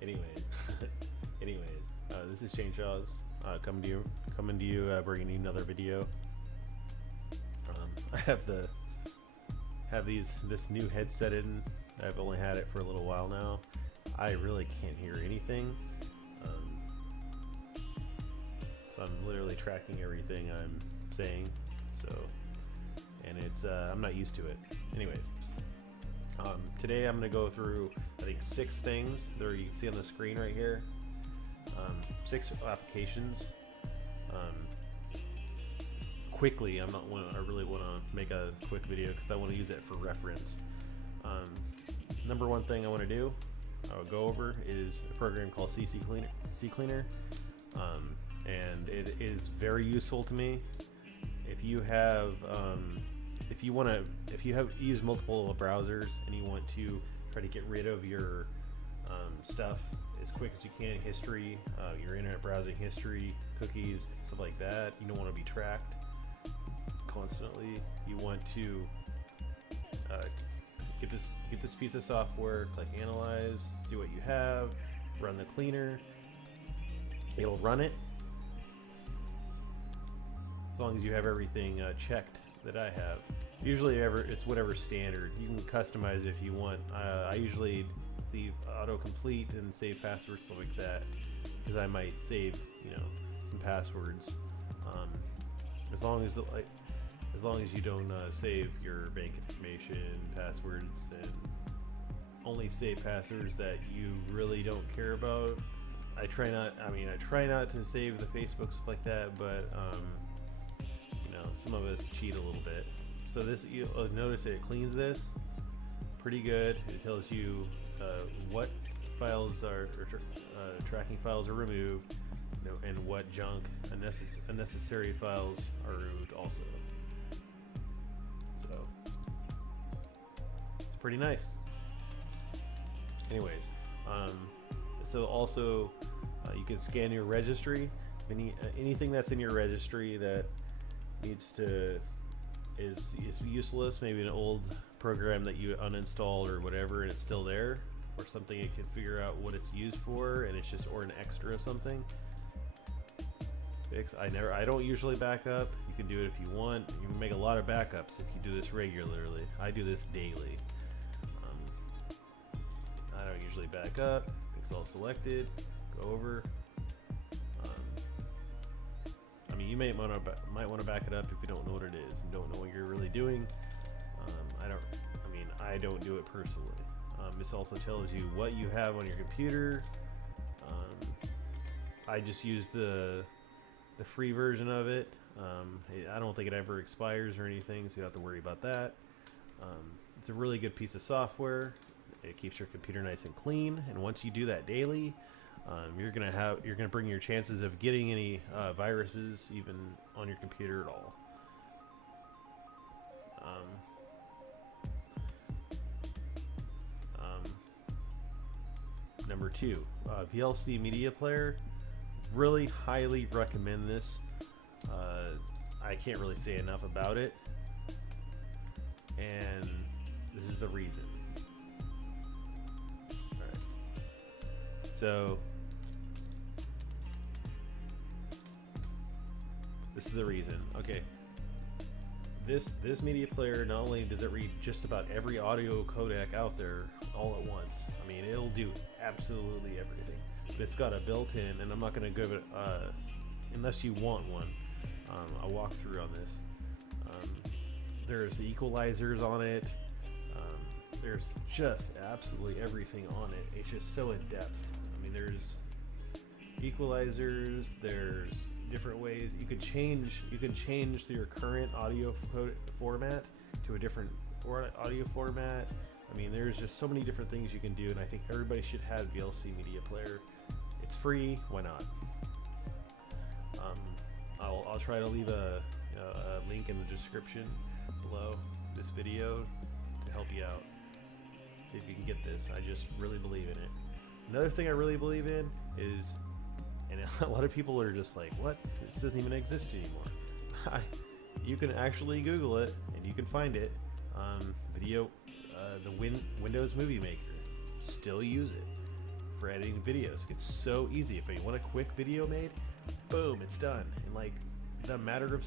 anyways, this is Shane Shaw's coming to you, bringing you another video. I have this new headset in. I've only had it for a little while now. I really can't hear anything. So I'm literally tracking everything I'm saying. And it's I'm not used to it. Anyways, today I'm going to go through I think 6 things there you can see on the screen right here. 6 applications. Quickly, I really want to make a quick video because I want to use it for reference. Number one thing I want to do, I'll go over, is a program called CCleaner, and it is very useful to me. If you have used multiple browsers and you want to try to get rid of your stuff as quick as you can, history, your internet browsing history, cookies, stuff like that, you don't want to be tracked constantly. You want to get this piece of software, click analyze, see what you have, run the cleaner. It'll run it as long as you have everything checked that I have. Usually it's whatever standard. You can customize it if you want. I usually leave autocomplete and save passwords, stuff like that, because I might save some passwords. As long as you don't save your bank information, passwords, and only save passwords that you really don't care about. I try not to save the Facebook, stuff like that, but some of us cheat a little bit. So this, you'll notice it cleans this pretty good. It tells you what files are tracking files are removed, and what junk unnecessary files are removed also. So it's pretty nice. Anyways, so also you can scan your registry. Anything that's in your registry that is useless, maybe an old program that you uninstalled or whatever, and it's still there, or something it can figure out what it's used for, and it's just an extra of something. I don't usually back up. You can do it if you want. You can make a lot of backups if you do this regularly. I do this daily. I don't usually back up. It's all selected. Go over. You might want to back it up if you don't know what it is and don't know what you're really doing. I don't do it personally. This also tells you what you have on your computer. I just use the free version of it. I don't think it ever expires or anything, so you don't have to worry about that. It's a really good piece of software. It keeps your computer nice and clean, and once you do that daily, you're gonna bring your chances of getting any viruses even on your computer at all. Number 2, VLC media player. Really highly recommend this. I can't really say enough about it, and this is the reason. Alright, so this is the reason. Okay, this media player, not only does it read just about every audio codec out there all at once, it'll do absolutely everything, but it's got a built-in, and I'm not going to give it unless you want one. I'll walk through on this. There's the equalizers on it. There's just absolutely everything on it. It's just so in depth. There's equalizers. There's different ways you can change your current audio format to a different audio format. There's just so many different things you can do, and I think everybody should have VLC media player. It's free. Why not? I'll try to leave a link in the description below this video to help you out. See if you can get this. I just really believe in it. Another thing I really believe in is, and a lot of people are just like, what? This doesn't even exist anymore. You can actually Google it and you can find it. The Windows Movie Maker. Still use it. for editing videos. It's so easy. If you want a quick video made, boom, it's done in like the matter of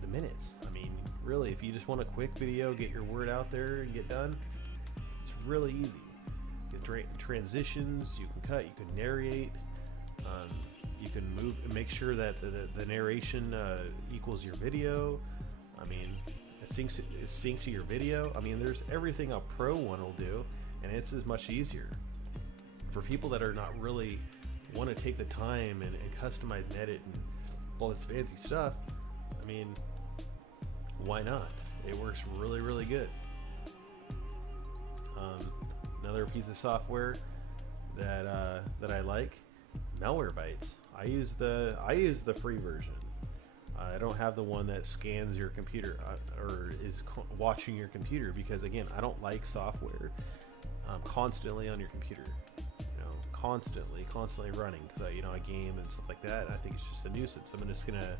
the minutes. I mean, really, if you just want a quick video, get your word out there and get done, it's really easy. Get transitions, you can cut, you can narrate, you can move, make sure that the narration equals your video. I mean, it syncs to your video. I mean, there's everything a pro one will do, and it's as much easier. For people that are not really want to take the time and customize and edit and all this fancy stuff, I mean, why not? It works really, really good. Another piece of software that I like, Malwarebytes. I use the free version. I don't have the one that scans your computer or is watching your computer, because again, I don't like software constantly on your computer. Constantly running, because I game and stuff like that. I think it's just a nuisance. I'm just gonna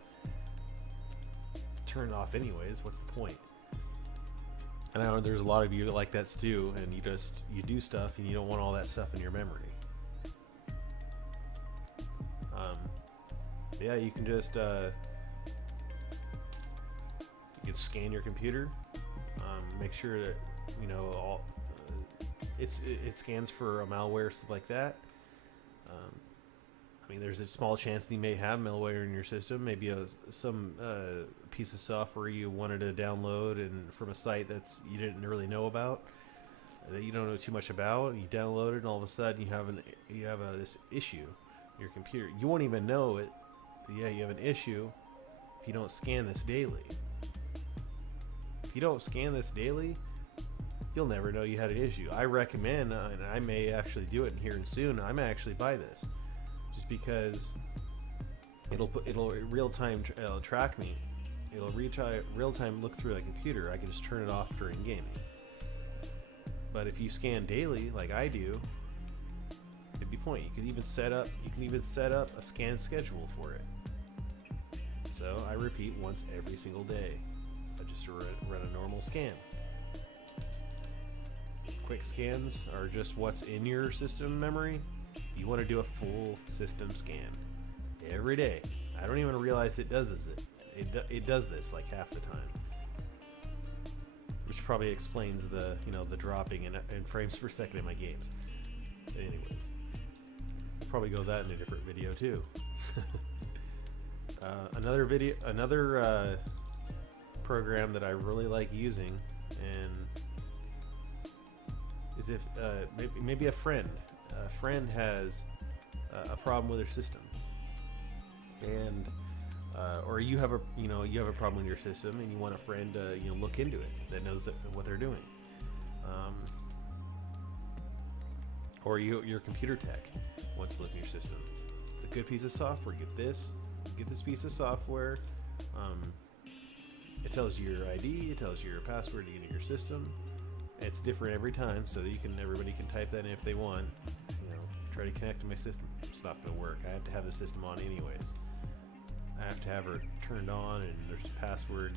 turn it off anyways. What's the point? And I know there's a lot of you like that too, and you do stuff and you don't want all that stuff in your memory. Yeah, you can just you can scan your computer, make sure that all it scans for a malware, stuff like that. I mean, there's a small chance that you may have malware in your system. Maybe some piece of software you wanted to download and from a site you didn't really know about, that you don't know too much about. You download it, and all of a sudden you have this issue in your computer. You won't even know it. Yeah, you have an issue if you don't scan this daily. If you don't scan this daily, you'll never know you had an issue. I recommend, and I may actually do it here and soon, I may actually buy this, just because it'll real-time track me. It'll real-time look through the computer. I can just turn it off during gaming. But if you scan daily, like I do, it'd be point. You can even set up a scan schedule for it. So I repeat once every single day. I just run a normal scan. Quick scans are just what's in your system memory. You want to do a full system scan every day. I don't even realize it does this. It does this like half the time, which probably explains the the dropping in frames per second in my games. But anyways, I'll probably go that in a different video too. Another program that I really like using, and is if maybe a friend has a problem with their system, and or you have a problem with your system and you want a friend to look into it that knows what they're doing, or your computer tech wants to look in your system. It's a good piece of software. Get this piece of software. It tells you your ID, it tells you your password to get in your system. It's different every time, so that everybody can type that in if they want. Try to connect to my system. It's not going to work. I have to have the system on anyways. I have to have her turned on, and there's a password.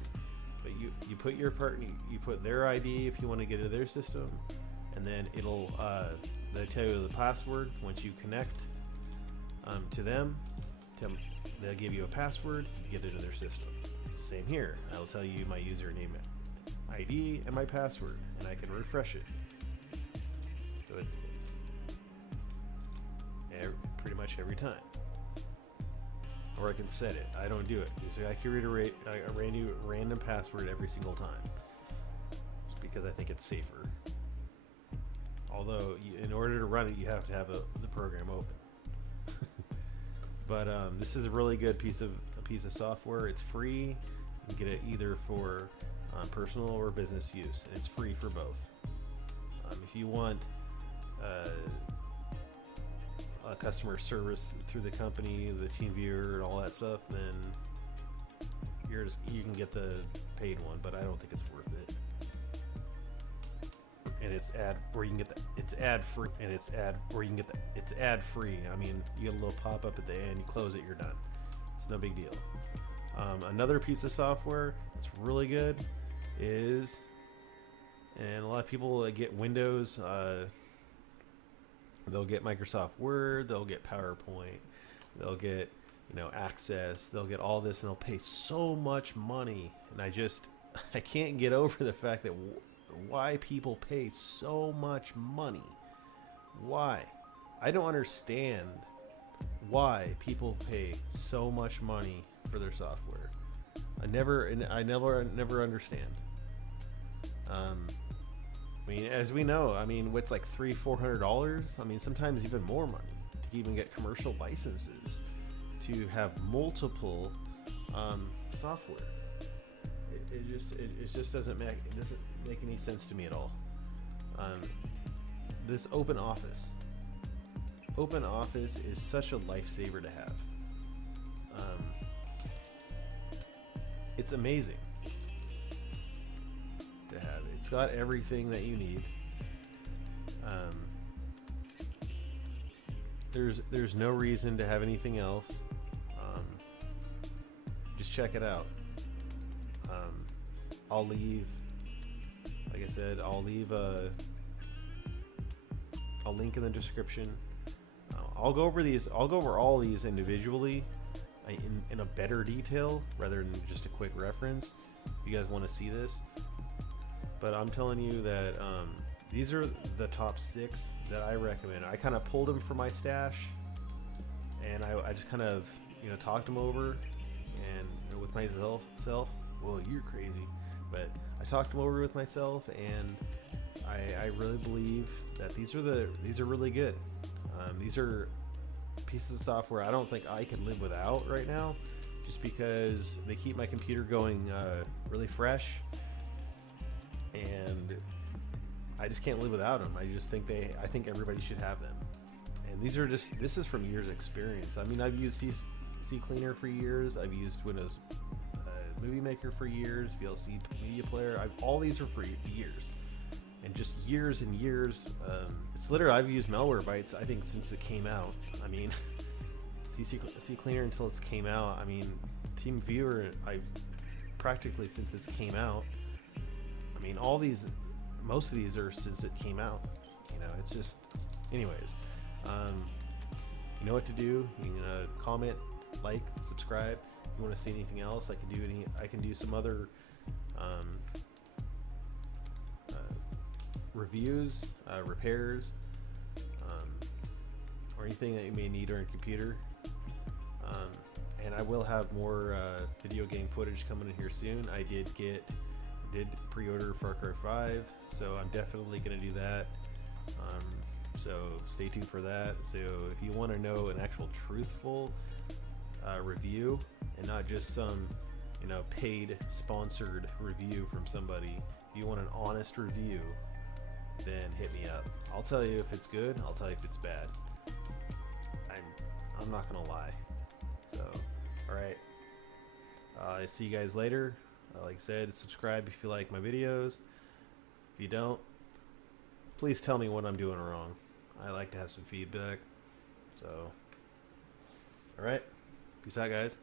But you put your partner, you put their ID if you want to get into their system, and then it'll they tell you the password. Once you connect to them, they'll give you a password. You get into their system. Same here. I'll tell you my username, ID, and my password, and I can refresh it. So it's pretty much every time. Or I can set it. I don't do it. So I create a random password every single time, just because I think it's safer. Although, in order to run it, you have to have the program open. But this is a really good piece of software. It's free. You can get it either for personal or business use, and it's free for both. If you want customer service through the company, the team viewer, and all that stuff, then you can get the paid one, but I don't think it's worth it. And it's ad free. It's ad free. I mean, you get a little pop up at the end, you close it, you're done. It's no big deal. Another piece of software that's really good is, and a lot of people get Windows They'll get Microsoft Word, they'll get PowerPoint, they'll get, Access, they'll get all this, and they'll pay so much money. And I can't get over the fact that why people pay so much money. Why? I don't understand why people pay so much money for their software. I never understand. As we know, what's like $300-$400? Sometimes even more money to even get commercial licenses to have multiple software. It just doesn't make any sense to me at all. This open office is such a lifesaver to have. It's amazing to have. It's got everything that you need. There's no reason to have anything else. Just check it out. I'll leave, like I said, I'll leave a link in the description. I'll go over all these individually in a better detail rather than just a quick reference if you guys want to see this. But I'm telling you that these are the top 6 that I recommend. I kind of pulled them from my stash, and I just kind of talked them over and with myself. Well, you're crazy, but I talked them over with myself, and I really believe that these are really good. These are pieces of software I don't think I could live without right now, just because they keep my computer going really fresh, and I just can't live without them. I think everybody should have them. And this is from years of experience. I've used CCleaner for years. I've used Windows Movie Maker for years, VLC Media Player. all these are for years. And just years and years. It's literally, I've used Malwarebytes, I think, since it came out. CCleaner until it came out. TeamViewer, I've practically since this came out. Most of these are since it came out. It's just, anyways. You know what to do. You can comment, like, subscribe. If you want to see anything else, I can do some other reviews, repairs, or anything that you may need on your computer. And I will have more video game footage coming in here soon. I did pre-order Far Cry 5, so I'm definitely going to do that. So stay tuned for that. So if you want to know an actual truthful review and not just some paid sponsored review from somebody, if you want an honest review, then hit me up. I'll tell you if it's good, I'll tell you if it's bad. I'm not gonna lie. So alright, I see you guys later. Like I said, subscribe if you like my videos. If you don't, please tell me what I'm doing wrong. I like to have some feedback. So alright, peace out, guys.